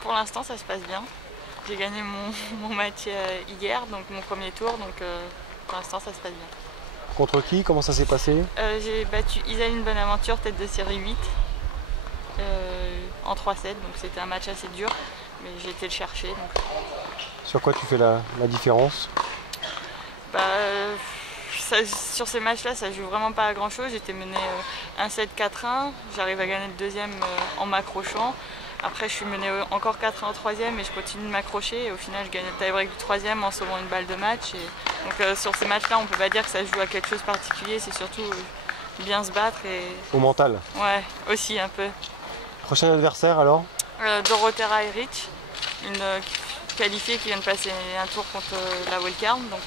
Pour l'instant ça se passe bien. J'ai gagné mon match hier, donc mon premier tour, donc pour l'instant ça se passe bien. Contre qui? Comment ça s'est passé? J'ai battu Isaline Bonaventure, tête de série 8, en 3-7, donc c'était un match assez dur, mais j'ai été le chercher. Donc... Sur quoi tu fais la différence? Sur ces matchs-là, ça joue vraiment pas à grand-chose. J'étais menée 1-7, 4-1, j'arrive à gagner le deuxième en m'accrochant. Après, je suis menée encore 4-1 au troisième et je continue de m'accrocher. Et au final, je gagne le tie-break du troisième en sauvant une balle de match. Et donc sur ces matchs-là, on peut pas dire que ça joue à quelque chose de particulier. C'est surtout bien se battre et... Au mental? Ouais, aussi un peu. Prochain adversaire alors? Dorothea Erich, une qualifiée qui vient de passer un tour contre la wildcard. Donc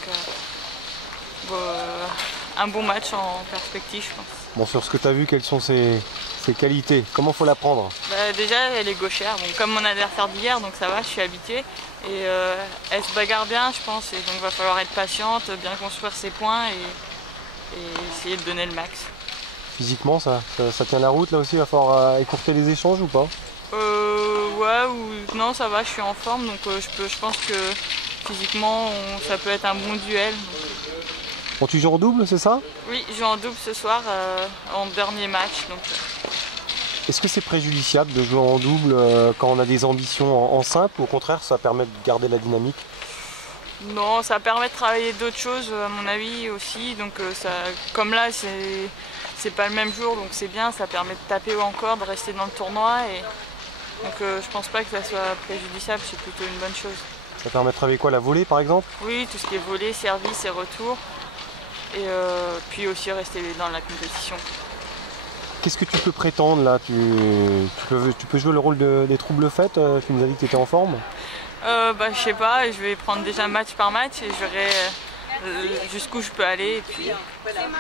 un bon match en perspective, je pense. Bon, sur ce que tu as vu, quelles sont ses qualités? Comment faut la prendre? Déjà, elle est gauchère, bon, comme mon adversaire d'hier, donc ça va, je suis habituée. Et elle se bagarre bien, je pense, et donc il va falloir être patiente, bien construire ses points et essayer de donner le max. Physiquement, ça tient la route là aussi? Il va falloir écourter les échanges ou pas? Ouais, ou non, ça va, je suis en forme, donc je pense que physiquement, ça peut être un bon duel. Bon, tu joues en double, c'est ça? Oui, je joue en double ce soir, en dernier match. Est-ce que c'est préjudiciable de jouer en double quand on a des ambitions en simple, ou au contraire ça permet de garder la dynamique? Non, ça permet de travailler d'autres choses à mon avis aussi, donc comme là c'est pas le même jour, donc c'est bien, ça permet de taper encore, de rester dans le tournoi, et donc je pense pas que ça soit préjudiciable, c'est plutôt une bonne chose. Ça permet de travailler quoi, la volée par exemple? Oui, tout ce qui est volée, service et retour, et puis aussi rester dans la compétition. Qu'est-ce que tu peux prétendre là? Tu peux jouer le rôle des troubles faites? Tu nous as dit que tu étais en forme? Je sais pas, je vais prendre déjà match par match et je verrai jusqu'où je peux aller. Et puis,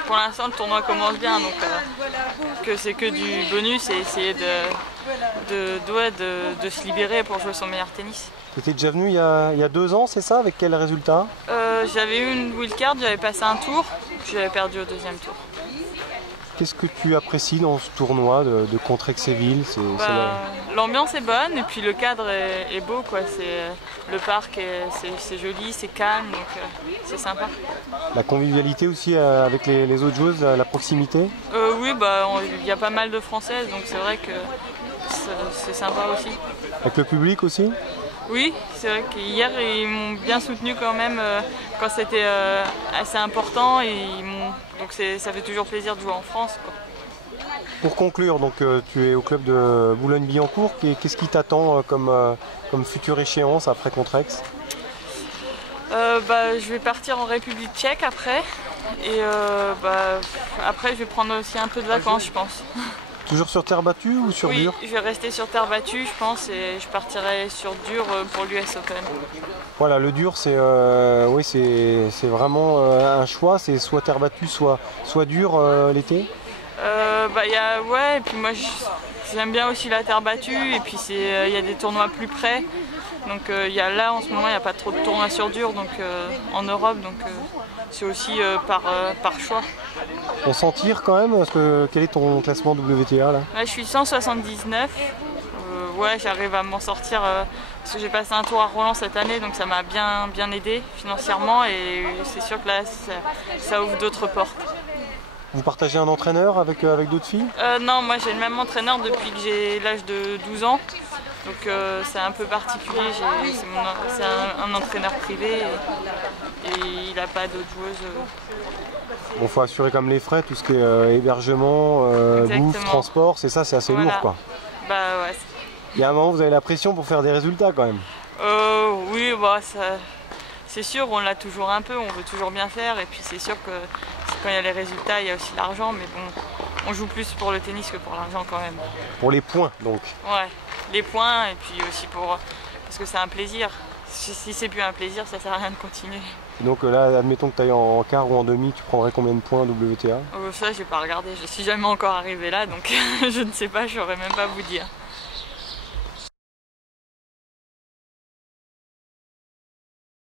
pour l'instant, le tournoi commence bien, donc que c'est que du bonus et essayer de se libérer pour jouer son meilleur tennis. Tu étais déjà venu il y a 2 ans, c'est ça? Avec quel résultat? J'avais eu une wildcard, j'avais passé un tour, puis j'avais perdu au deuxième tour. Qu'est-ce que tu apprécies dans ce tournoi de Contrexéville? L'ambiance est bonne et puis le cadre est beau, quoi. Le parc, c'est joli, c'est calme, donc c'est sympa. La convivialité aussi avec les autres joueuses, la proximité? Oui, il y a pas mal de Françaises, donc c'est vrai que c'est sympa aussi. Avec le public aussi? Oui, c'est vrai qu'hier ils m'ont bien soutenu quand même quand c'était assez important, et donc ça fait toujours plaisir de jouer en France, quoi. Pour conclure, donc tu es au club de Boulogne-Billancourt. Qu'est-ce qui t'attend comme future échéance après Contrex? Je vais partir en République tchèque après, et après je vais prendre aussi un peu de vacances, je pense. Toujours sur terre battue ou sur dur? Oui, je vais rester sur terre battue, je pense, et je partirai sur dur pour l'US Open. Voilà, le dur, c'est vraiment un choix, c'est soit terre battue, soit dur l'été? Ouais, et puis moi j'aime bien aussi la terre battue, et puis il y a des tournois plus près. Donc là en ce moment il n'y a pas trop de tournois sur dur en Europe, donc c'est aussi par choix. On s'en tire quand même, quel est ton classement WTA là? Je suis 179, ouais, j'arrive à m'en sortir parce que j'ai passé un tour à Roland cette année, donc ça m'a bien aidé financièrement, et c'est sûr que là ça ouvre d'autres portes. Vous partagez un entraîneur avec d'autres filles? Non, moi j'ai le même entraîneur depuis que j'ai l'âge de 12 ans. Donc c'est un peu particulier, c'est un entraîneur privé et il n'a pas d'autres joueuses. Bon, faut assurer comme les frais, tout ce qui est hébergement, bouffe, transport, c'est assez lourd quoi. Ouais. Il y a un moment vous avez la pression pour faire des résultats quand même. Oui, c'est sûr, on l'a toujours un peu, on veut toujours bien faire, et puis c'est sûr que quand il y a les résultats, il y a aussi l'argent, mais bon, on joue plus pour le tennis que pour l'argent quand même. Pour les points donc? Ouais, les points, et puis aussi parce que c'est un plaisir. Si c'est plus un plaisir, ça sert à rien de continuer. Donc là, admettons que tu ailles en quart ou en demi, tu prendrais combien de points WTA? Ça, j'ai pas regardé, je suis jamais encore arrivée là, donc je ne sais pas, je saurais même pas vous dire.